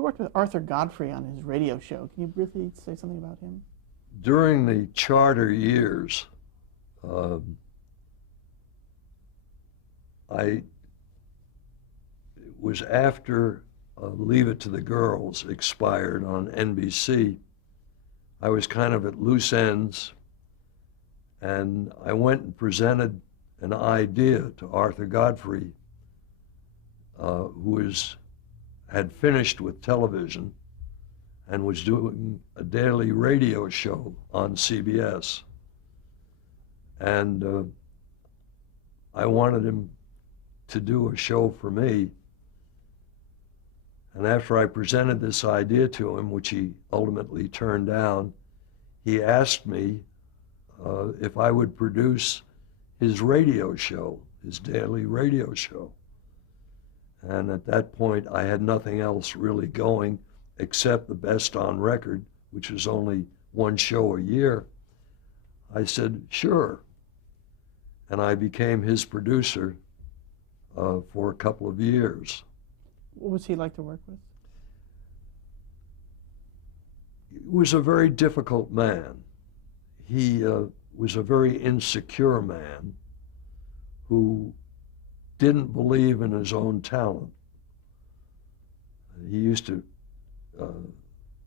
You worked with Arthur Godfrey on his radio show. Can you briefly say something about him? During the charter years, it was after Leave It to the Girls expired on NBC. I was kind of at loose ends, and I went and presented an idea to Arthur Godfrey, who had finished with television and was doing a daily radio show on CBS. And I wanted him to do a show for me. And after I presented this idea to him, which he ultimately turned down, he asked me if I would produce his radio show, his daily radio show. And at that point, I had nothing else really going except the Best on Record, which was only one show a year. I said, sure. And I became his producer for a couple of years. What was he like to work with? He was a very difficult man. He was a very insecure man who didn't believe in his own talent. He used to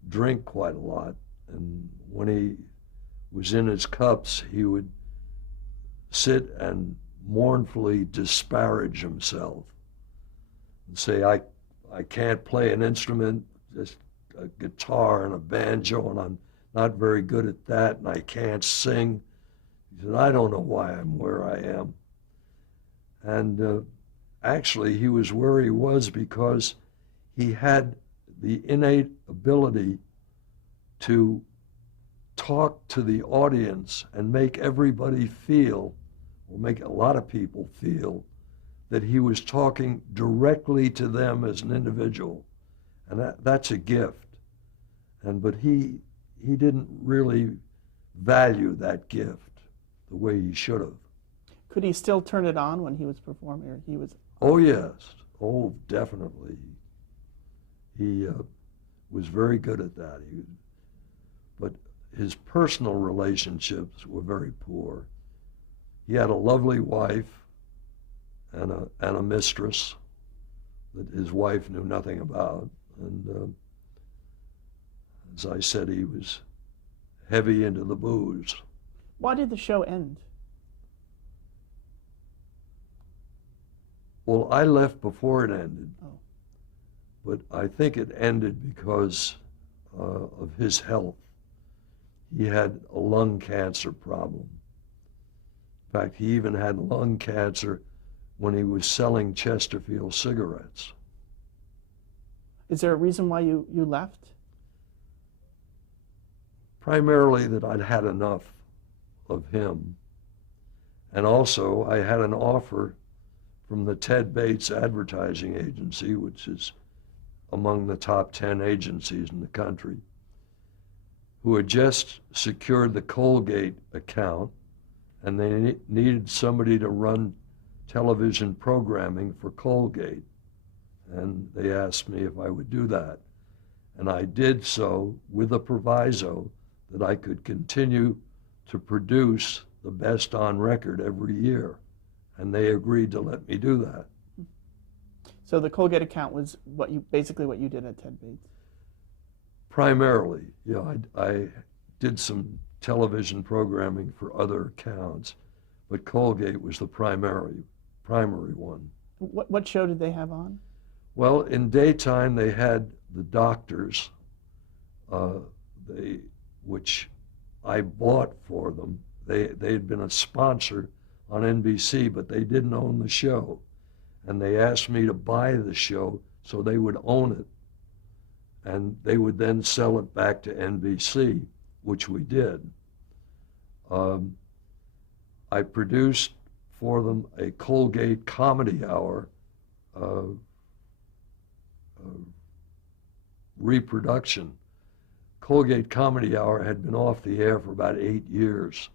drink quite a lot, and when he was in his cups, he would sit and mournfully disparage himself and say, I can't play an instrument, just a guitar and a banjo, and I'm not very good at that, and I can't sing. He said, I don't know why I'm where I am. And actually, he was where he was because he had the innate ability to talk to the audience and make everybody feel, or make a lot of people feel, that he was talking directly to them as an individual. And that's a gift. But he didn't really value that gift the way he should have. Could he still turn it on when he was performing, or he was? Oh, yes. Oh, definitely. He was very good at that. But his personal relationships were very poor. He had a lovely wife and a mistress that his wife knew nothing about. And as I said, he was heavy into the booze. Why did the show end? Well, I left before it ended. Oh. But I think it ended because of his health. He had a lung cancer problem. In fact, he even had lung cancer when he was selling Chesterfield cigarettes. Is there a reason why you left? Primarily that I'd had enough of him. And also, I had an offer from the Ted Bates Advertising Agency, which is among the top 10 agencies in the country, who had just secured the Colgate account, and they needed somebody to run television programming for Colgate. And they asked me if I would do that. And I did so with a proviso that I could continue to produce the Best on Record every year. And they agreed to let me do that. So the Colgate account was basically what you did at Ted Bates? Primarily, yeah. I did some television programming for other accounts, but Colgate was the primary one. What show did they have on? Well, in daytime they had The Doctors, which I bought for them. They had been a sponsor on NBC, but they didn't own the show. And they asked me to buy the show so they would own it. And they would then sell it back to NBC, which we did. I produced for them a Colgate Comedy Hour reproduction. Colgate Comedy Hour had been off the air for about 8 years,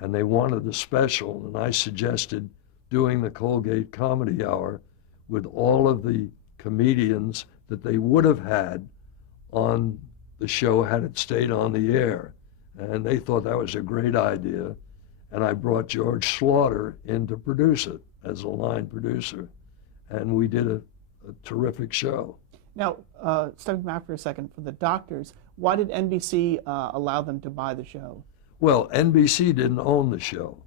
and they wanted a special, and I suggested doing the Colgate Comedy Hour with all of the comedians that they would have had on the show had it stayed on the air. And they thought that was a great idea. And I brought George Slaughter in to produce it as a line producer. And we did a terrific show. Now, stepping back for a second, for the doctors, why did NBC allow them to buy the show? Well, NBC didn't own the show.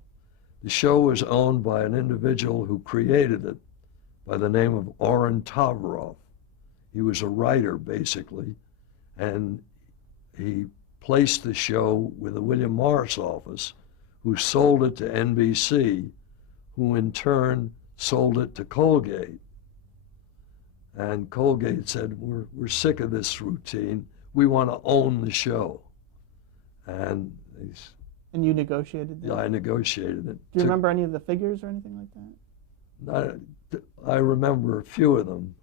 The show was owned by an individual who created it by the name of Orrin Tavroff. He was a writer, basically, and he placed the show with the William Morris office, who sold it to NBC, who in turn sold it to Colgate. And Colgate said, we're sick of this routine. We want to own the show. And you negotiated that? Yeah, I negotiated it. Do you remember any of the figures or anything like that? I remember a few of them.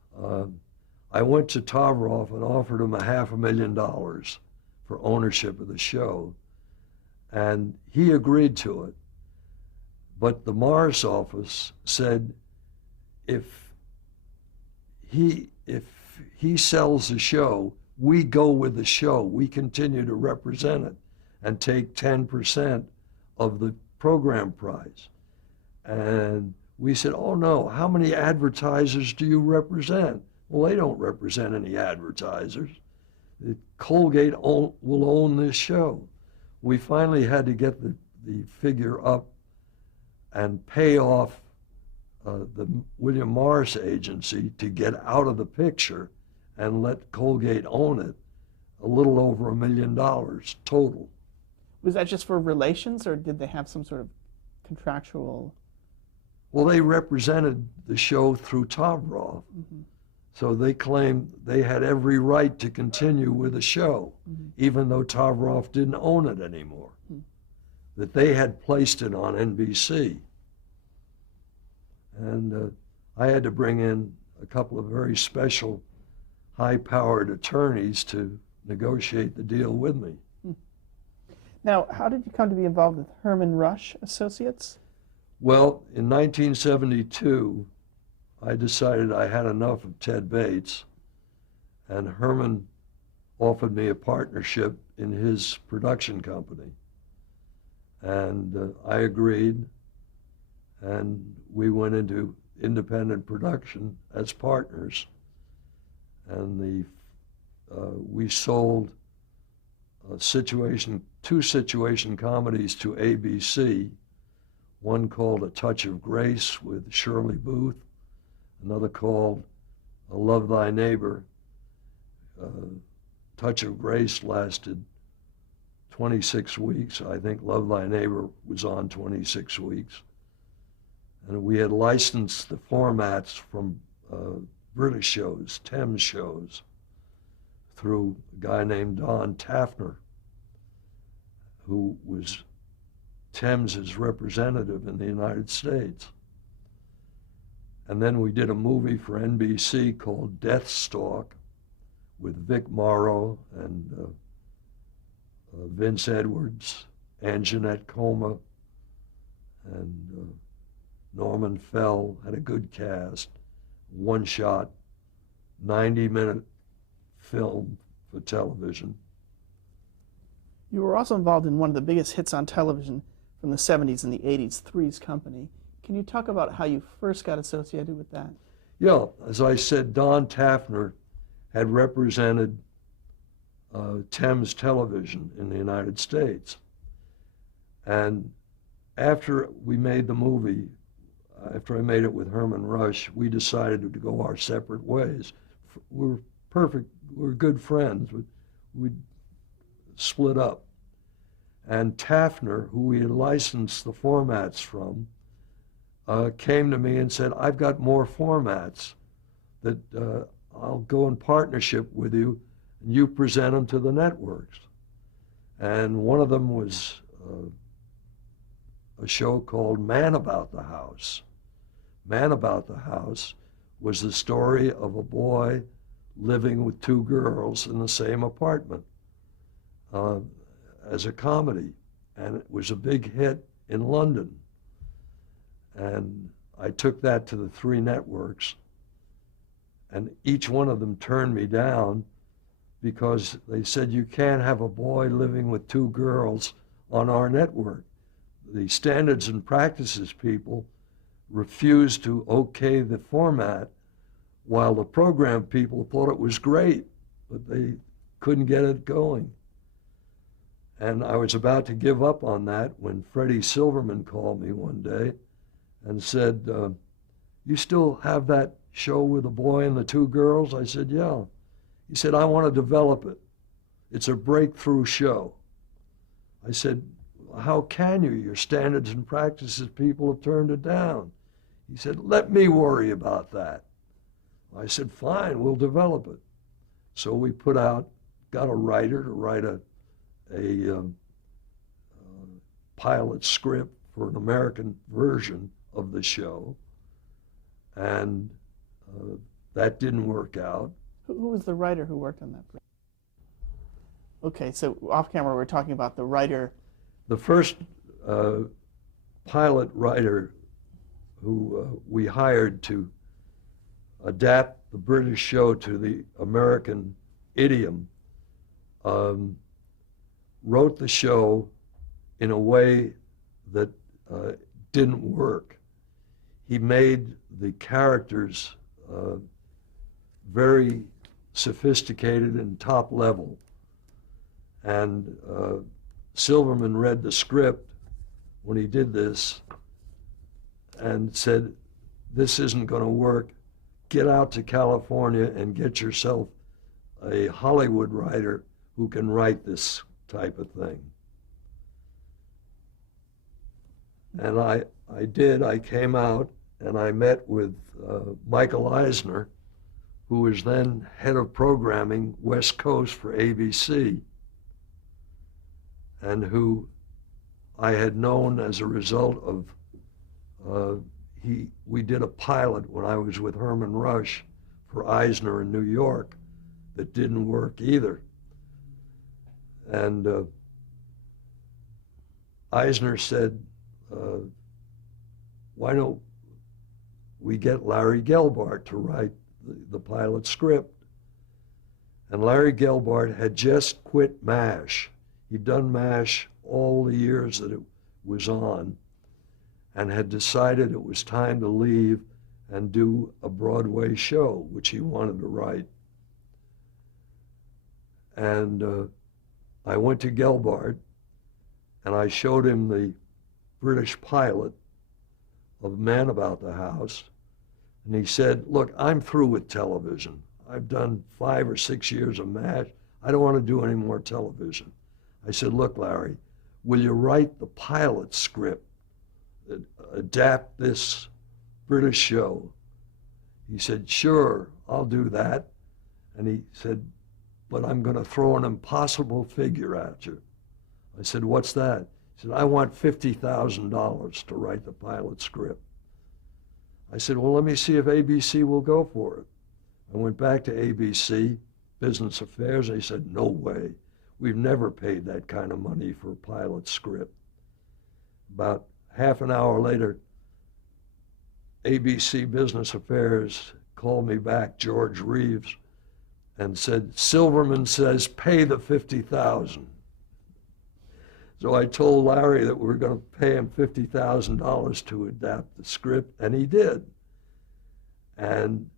I went to Tavroff and offered him $500,000 for ownership of the show, and he agreed to it. But the Morris office said, if he sells the show, we go with the show. We continue to represent it and take 10% of the program price. And we said, oh no, how many advertisers do you represent? Well, they don't represent any advertisers. Colgate will own this show. We finally had to get the figure up and pay off the William Morris agency to get out of the picture and let Colgate own it, a little over $1 million total. Was that just for relations, or did they have some sort of contractual? Well, they represented the show through Tavroff. Mm-hmm. So they claimed they had every right to continue with the show, mm-hmm. even though Tavroff didn't own it anymore, mm-hmm. that they had placed it on NBC. And I had to bring in a couple of very special, high-powered attorneys to negotiate the deal with me. Now, how did you come to be involved with Herman Rush Associates? Well, in 1972, I decided I had enough of Ted Bates, and Herman offered me a partnership in his production company. And I agreed, and we went into independent production as partners. And we sold two situation comedies to ABC, one called A Touch of Grace with Shirley Booth, another called Love Thy Neighbor. Touch of Grace lasted 26 weeks. I think Love Thy Neighbor was on 26 weeks. And we had licensed the formats from British shows, Thames shows, through a guy named Don Tafner, who was Thames's representative in the United States. And then we did a movie for NBC called Deathstalk with Vic Morrow and Vince Edwards, Anjanette Coma, and Norman Fell. Had a good cast, one shot, 90-minute film for television. You were also involved in one of the biggest hits on television from the 70s and the 80s, Three's Company. Can you talk about how you first got associated with that? Yeah, as I said, Don Tafner had represented Thames Television in the United States. And after we made the movie, after I made it with Herman Rush, we decided to go our separate ways. We were good friends, but we'd split up. And Tafner, who we had licensed the formats from, came to me and said, I've got more formats that I'll go in partnership with you, and you present them to the networks. And one of them was a show called Man About the House. Man About the House was the story of a boy living with two girls in the same apartment as a comedy, and it was a big hit in London. And I took that to the three networks, And each one of them turned me down because they said, you can't have a boy living with two girls on our network. The standards and practices people refused to okay the format, while the program people thought it was great, but they couldn't get it going. And I was about to give up on that when Freddie Silverman called me one day and said, you still have that show with the boy and the two girls? I said, yeah. He said, I want to develop it. It's a breakthrough show. I said, how can you? Your standards and practices people have turned it down. He said, let me worry about that. I said, fine, we'll develop it. So we got a writer to write a pilot script for an American version of the show, and that didn't work out. Who was the writer who worked on that? Okay, so off camera we're talking about the writer. The first pilot writer who we hired to adapt the British show to the American idiom wrote the show in a way that didn't work. He made the characters very sophisticated and top level. And Silverman read the script when he did this and said, this isn't going to work. Get out to California and get yourself a Hollywood writer who can write this type of thing. And I did. I came out and I met with Michael Eisner, who was then head of programming West Coast for ABC, and who I had known as a result of, we did a pilot when I was with Herman Rush for Eisner in New York that didn't work either. And Eisner said, why don't we get Larry Gelbart to write the pilot script? And Larry Gelbart had just quit MASH. He'd done MASH all the years that it was on and had decided it was time to leave and do a Broadway show, which he wanted to write. And I went to Gelbart and I showed him the British pilot of Man About the House. And he said, look, I'm through with television. I've done 5 or 6 years of MASH. I don't want to do any more television. I said, look, Larry, will you write the pilot script that adapt this British show? He said, sure, I'll do that. And he said, but I'm going to throw an impossible figure at you. I said, what's that? He said, I want $50,000 to write the pilot script. I said, well, let me see if ABC will go for it. I went back to ABC, Business Affairs. They said, no way. We've never paid that kind of money for a pilot script. About half an hour later, ABC Business Affairs called me back, George Reeves, and said, Silverman says, pay the $50,000. So I told Larry that we were going to pay him $50,000 to adapt the script, and he did. And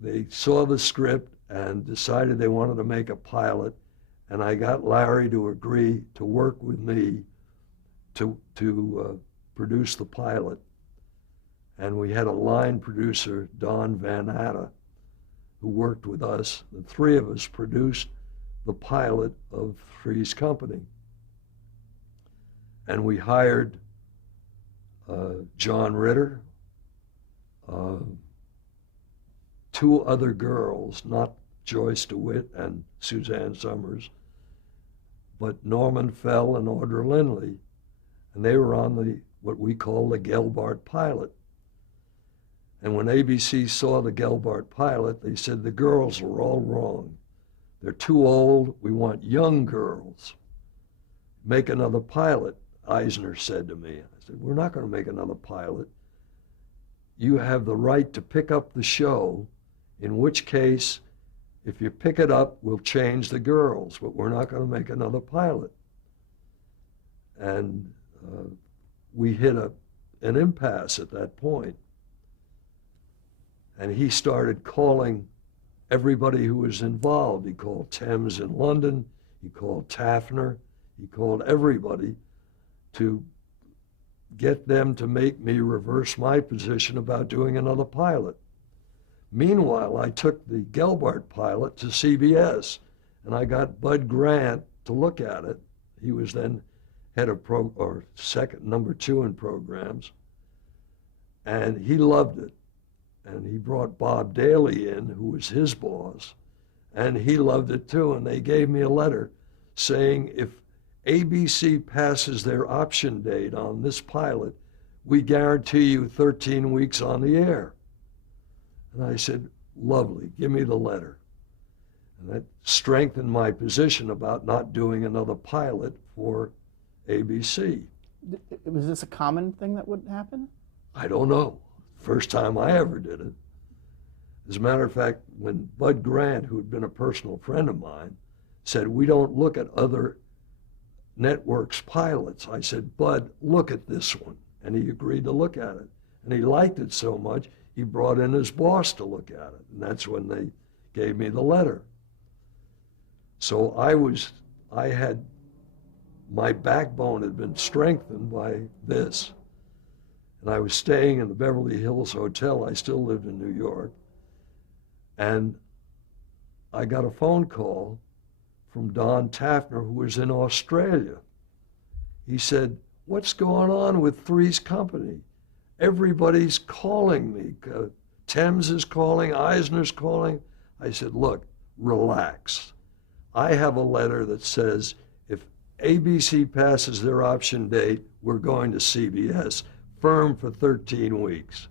they saw the script and decided they wanted to make a pilot, and I got Larry to agree to work with me to produce the pilot. And we had a line producer, Don Van Atta, who worked with us. The three of us produced the pilot of Three's Company. And we hired John Ritter, 2 other girls, not Joyce DeWitt and Suzanne Summers, but Norman Fell and Audra Lindley. And they were on what we call the Gelbart pilot. And when ABC saw the Gelbart pilot, they said the girls are all wrong. They're too old. We want young girls. Make another pilot, Eisner said to me. I said, we're not going to make another pilot. you have the right to pick up the show, in which case, if you pick it up, we'll change the girls, but we're not going to make another pilot. And we hit an impasse at that point. And he started calling everybody who was involved. He called Thames in London, he called Taffner, he called everybody to get them to make me reverse my position about doing another pilot. Meanwhile, I took the Gelbart pilot to CBS, and I got Bud Grant to look at it. He was then head of number 2 in programs, and he loved it. And he brought Bob Daly in, who was his boss, and he loved it too. And they gave me a letter saying, if ABC passes their option date on this pilot, we guarantee you 13 weeks on the air. And I said, lovely, give me the letter. And that strengthened my position about not doing another pilot for ABC. Was this a common thing that would happen? I don't know. First time I ever did it. As a matter of fact, when Bud Grant, who had been a personal friend of mine, said, we don't look at other networks' pilots, I said, Bud, look at this one. And he agreed to look at it. And he liked it so much, he brought in his boss to look at it. And that's when they gave me the letter. So my backbone had been strengthened by this. And I was staying in the Beverly Hills Hotel. I still lived in New York. And I got a phone call from Don Taffner, who was in Australia. He said, what's going on with Three's Company? Everybody's calling me. Thames is calling, Eisner's calling. I said, look, relax. I have a letter that says, if ABC passes their option date, we're going to CBS. Firm for 13 weeks.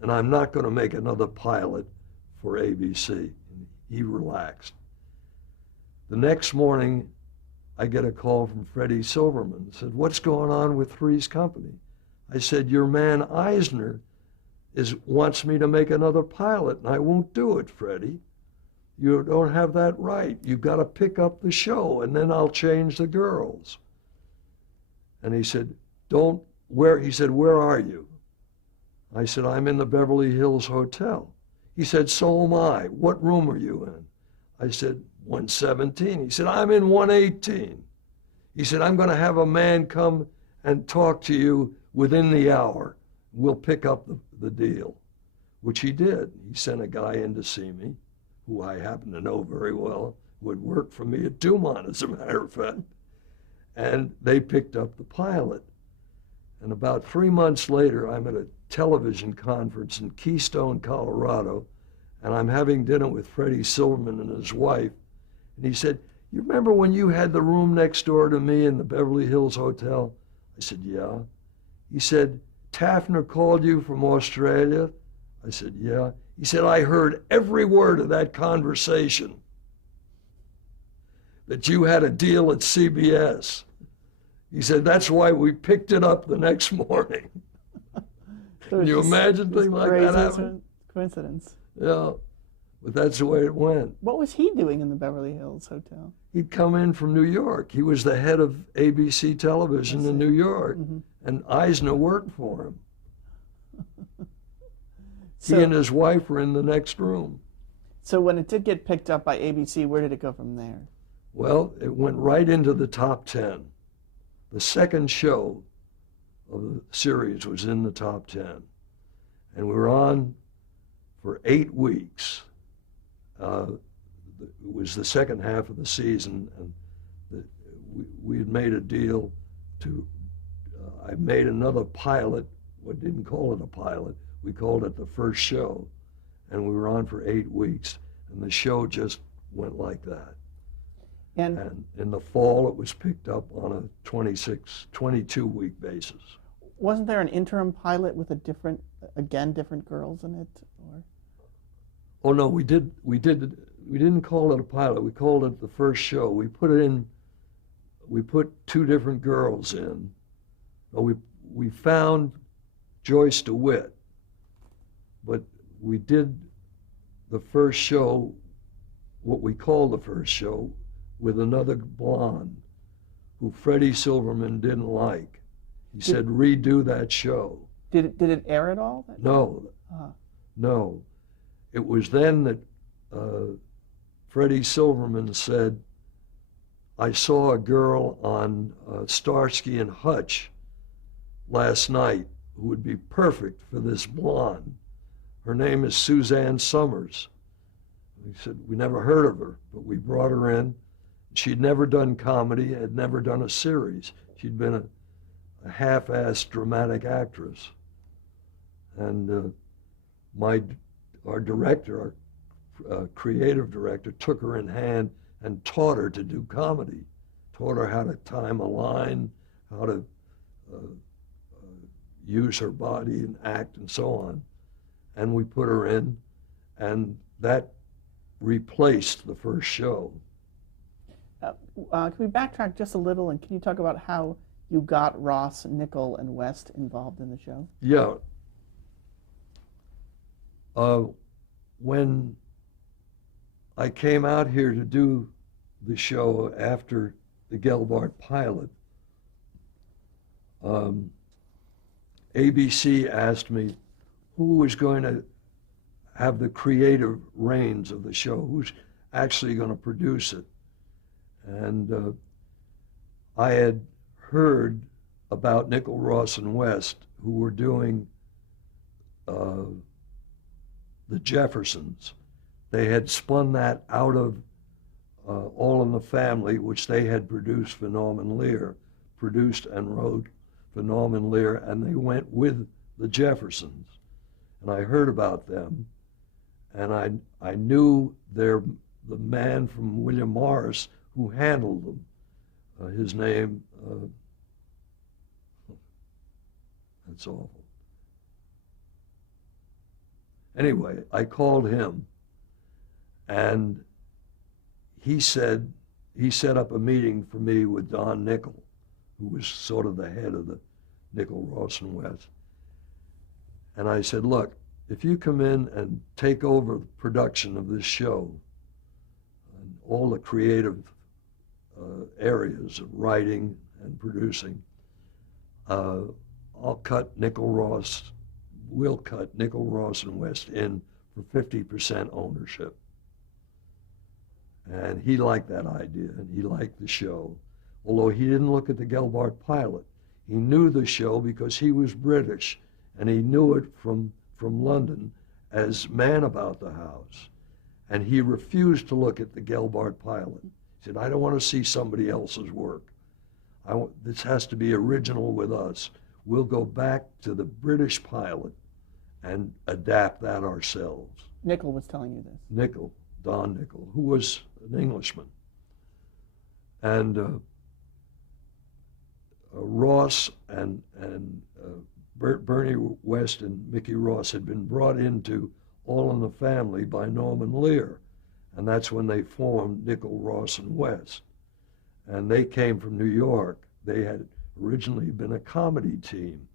And I'm not going to make another pilot for ABC. And he relaxed. The next morning, I get a call from Freddie Silverman. Said, what's going on with Three's Company? I said, your man Eisner wants me to make another pilot, and I won't do it, Freddie. You don't have that right. You've got to pick up the show, and then I'll change the girls. And he said, he said, where are you? I said, I'm in the Beverly Hills Hotel. He said, so am I. What room are you in? I said, 117. He said, I'm in 118. He said, I'm going to have a man come and talk to you within the hour. We'll pick up the deal, which he did. He sent a guy in to see me, who I happen to know very well, who had worked for me at Dumont, as a matter of fact. And they picked up the pilot. And about 3 months later, I'm at a television conference in Keystone, Colorado, and I'm having dinner with Freddie Silverman and his wife. And he said, you remember when you had the room next door to me in the Beverly Hills Hotel? I said, yeah. He said, Taffner called you from Australia? I said, yeah. He said, I heard every word of that conversation, that you had a deal at CBS. He said, that's why we picked it up the next morning. So Can you imagine things like that happening? Coincidence. Yeah, but that's the way it went. What was he doing in the Beverly Hills Hotel? He'd come in from New York. He was the head of ABC television in New York, and Eisner worked for him. He and his wife were in the next room. So when it did get picked up by ABC, where did it go from there? Well, it went right into the top 10. The second show of the series was in the top 10. And we were on for 8 weeks. It was the second half of the season, and we had made a deal to, I made another pilot. We didn't call it a pilot. We called it the first show. And we were on for 8 weeks. And the show just went like that. And in the fall, it was picked up on a 22-week basis. Wasn't there an interim pilot with different girls in it? Or? Oh no, we didn't call it a pilot. We called it the first show. We put 2 different girls in. We found Joyce DeWitt, but we did the first show, what we called the first show, with another blonde who Freddie Silverman didn't like. He said, redo that show. Did it air at all? No, no. It was then that Freddie Silverman said, I saw a girl on Starsky and Hutch last night who would be perfect for this blonde. Her name is Suzanne Summers. He said, we never heard of her, but we brought her in. She'd never done comedy, had never done a series. She'd been a half-assed dramatic actress. And our director, our creative director, took her in hand and taught her to do comedy, taught her how to time a line, how to use her body and act and so on. And we put her in, and that replaced the first show. Can we backtrack just a little, and can you talk about how you got Ross, Nichol, and West involved in the show? Yeah. When I came out here to do the show after the Gelbart pilot, ABC asked me who was going to have the creative reins of the show, who's actually going to produce it. And I had heard about Nichol, Ross, and West, who were doing the Jeffersons. They had spun that out of All in the Family, which they had produced for Norman Lear, produced and wrote for Norman Lear, and they went with the Jeffersons. And I heard about them, and I knew the man from William Morris who handled them. His name, that's awful. Anyway, I called him, and he set up a meeting for me with Don Nichol, who was sort of the head of the Nichol, Ross, and West. And I said, look, if you come in and take over the production of this show, and all the creative areas of writing and producing, we'll cut Nichol, Ross, and West in for 50% ownership. And he liked that idea, and he liked the show. Although he didn't look at the Gelbart pilot. He knew the show because he was British, and he knew it from London as Man About the House. And he refused to look at the Gelbart pilot. He said, I don't want to see somebody else's work. This has to be original with us. We'll go back to the British pilot and adapt that ourselves. Nichol was telling you this. Nichol, Don Nichol, who was an Englishman. And Ross and Bernie West and Mickey Ross had been brought into All in the Family by Norman Lear. And that's when they formed Nichol, Ross, and West. And they came from New York. They had originally been a comedy team,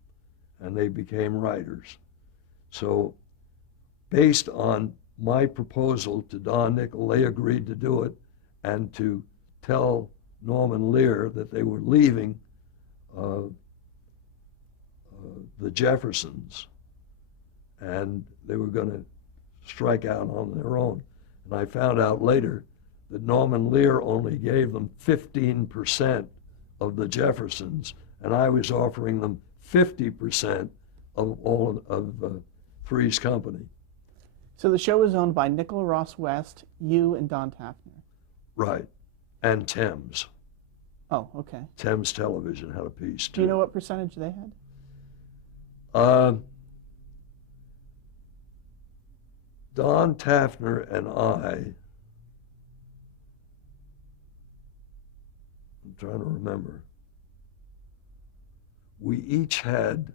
and they became writers. So based on my proposal to Don Nichol, they agreed to do it and to tell Norman Lear that they were leaving the Jeffersons, and they were going to strike out on their own. And I found out later that Norman Lear only gave them 15% of the Jeffersons, and I was offering them 50% of all of Three's Company. So the show was owned by Nichol, Ross, West, you, and Don Taffner. Right, and Thames. Oh, okay. Thames Television had a piece too. Do you know what percentage they had? Don Taffner and I'm trying to remember, we each had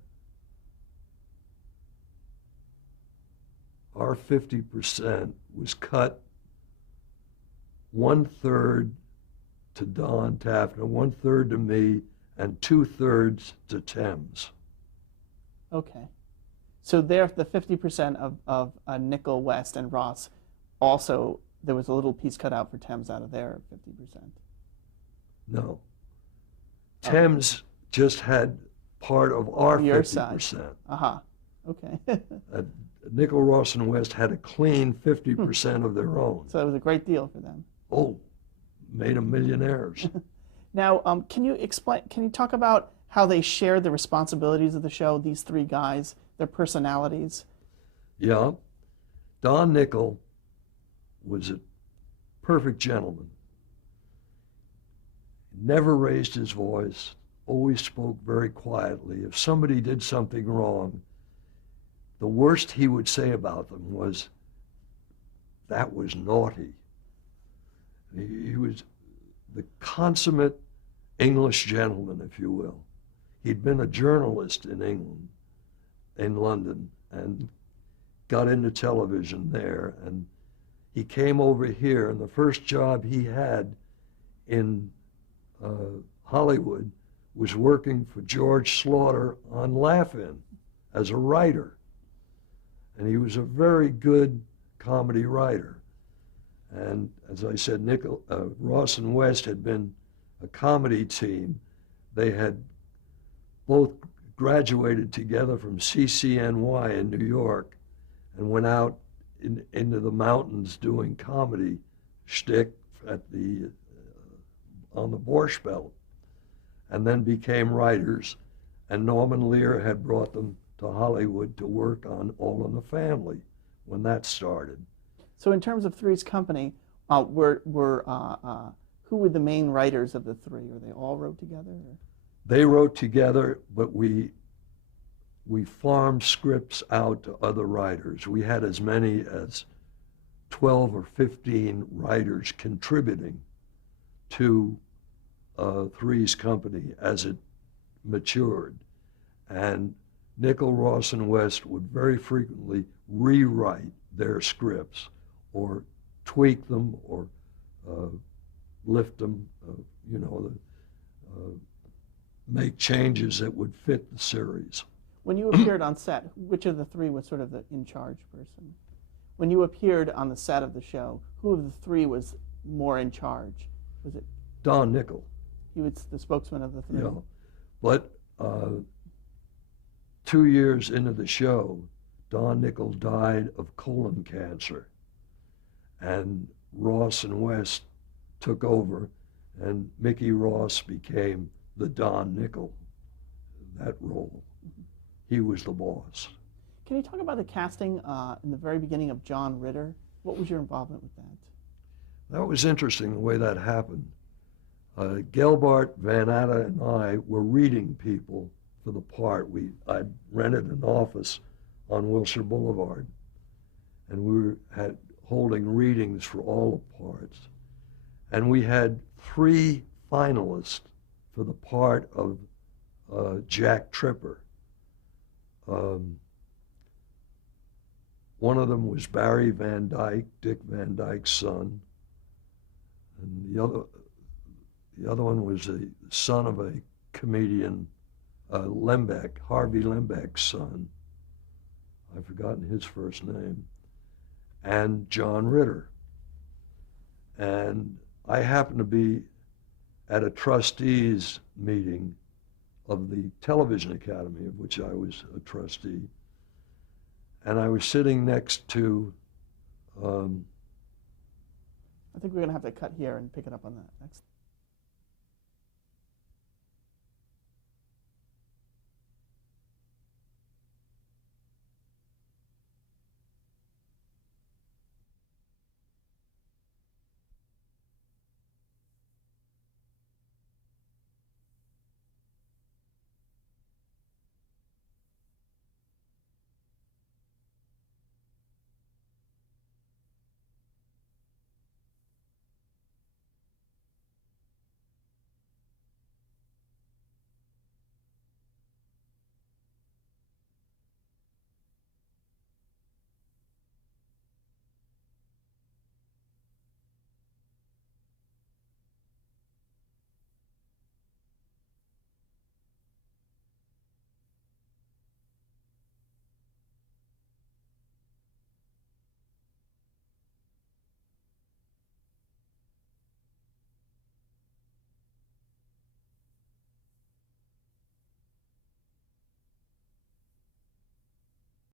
our 50% was cut 1/3 to Don Taffner, 1/3 to me, and 2/3 to Thames. Okay. So there, the 50% of Nickel, West, and Ross, also there was a little piece cut out for Thames out of their 50%. No. Oh, Thames just had part of our your 50%. side. Aha. Okay. Nickel, Ross, and West had a clean 50% of their own. So it was a great deal for them. Oh, made them millionaires. Now, can you explain? Can you talk about how they shared the responsibilities of the show? These three guys, their personalities. Yeah. Don Nickel was a perfect gentleman. Never raised his voice, always spoke very quietly. If somebody did something wrong, the worst he would say about them was, "That was naughty." He was the consummate English gentleman, if you will. He'd been a journalist in England, in London, and got into television there. And he came over here, and the first job he had in Hollywood was working for George Slaughter on Laugh-In as a writer. And he was a very good comedy writer. And as I said, Ross and West had been a comedy team. They had both graduated together from CCNY in New York and went out into the mountains doing comedy shtick on the Borscht Belt, and then became writers. And Norman Lear had brought them to Hollywood to work on All in the Family when that started. So in terms of Three's Company, who were the main writers of the three? Or they all wrote together? Or? They wrote together, but we farmed scripts out to other writers. We had as many as 12 or 15 writers contributing to Three's Company as it matured. And Nickel, Ross, and West would very frequently rewrite their scripts or tweak them or lift them, make changes that would fit the series. When you appeared on set, which of the three was sort of the in-charge person? When you appeared on the set of the show, who of the three was more in charge? Was it Don Nickel? He was the spokesman of the three. Yeah, but 2 years into the show, Don Nickel died of colon cancer, and Ross and West took over, and Mickey Ross became the Don Nickel, that role. He was the boss. Can you talk about the casting in the very beginning of John Ritter? What was your involvement with that? That was interesting, the way that happened. Gelbart, Van Atta, and I were reading people for the part. I rented an office on Wilshire Boulevard, and we were holding readings for all the parts. And we had 3 finalists for the part of Jack Tripper. One of them was Barry Van Dyke, Dick Van Dyke's son, and the other one was the son of a comedian, Lembeck, Harvey Lembeck's son. I've forgotten his first name, and John Ritter. And I happened to be at a trustees meeting of the Television Academy, of which I was a trustee. And I was sitting next to... I think we're going to have to cut here and pick it up on that next.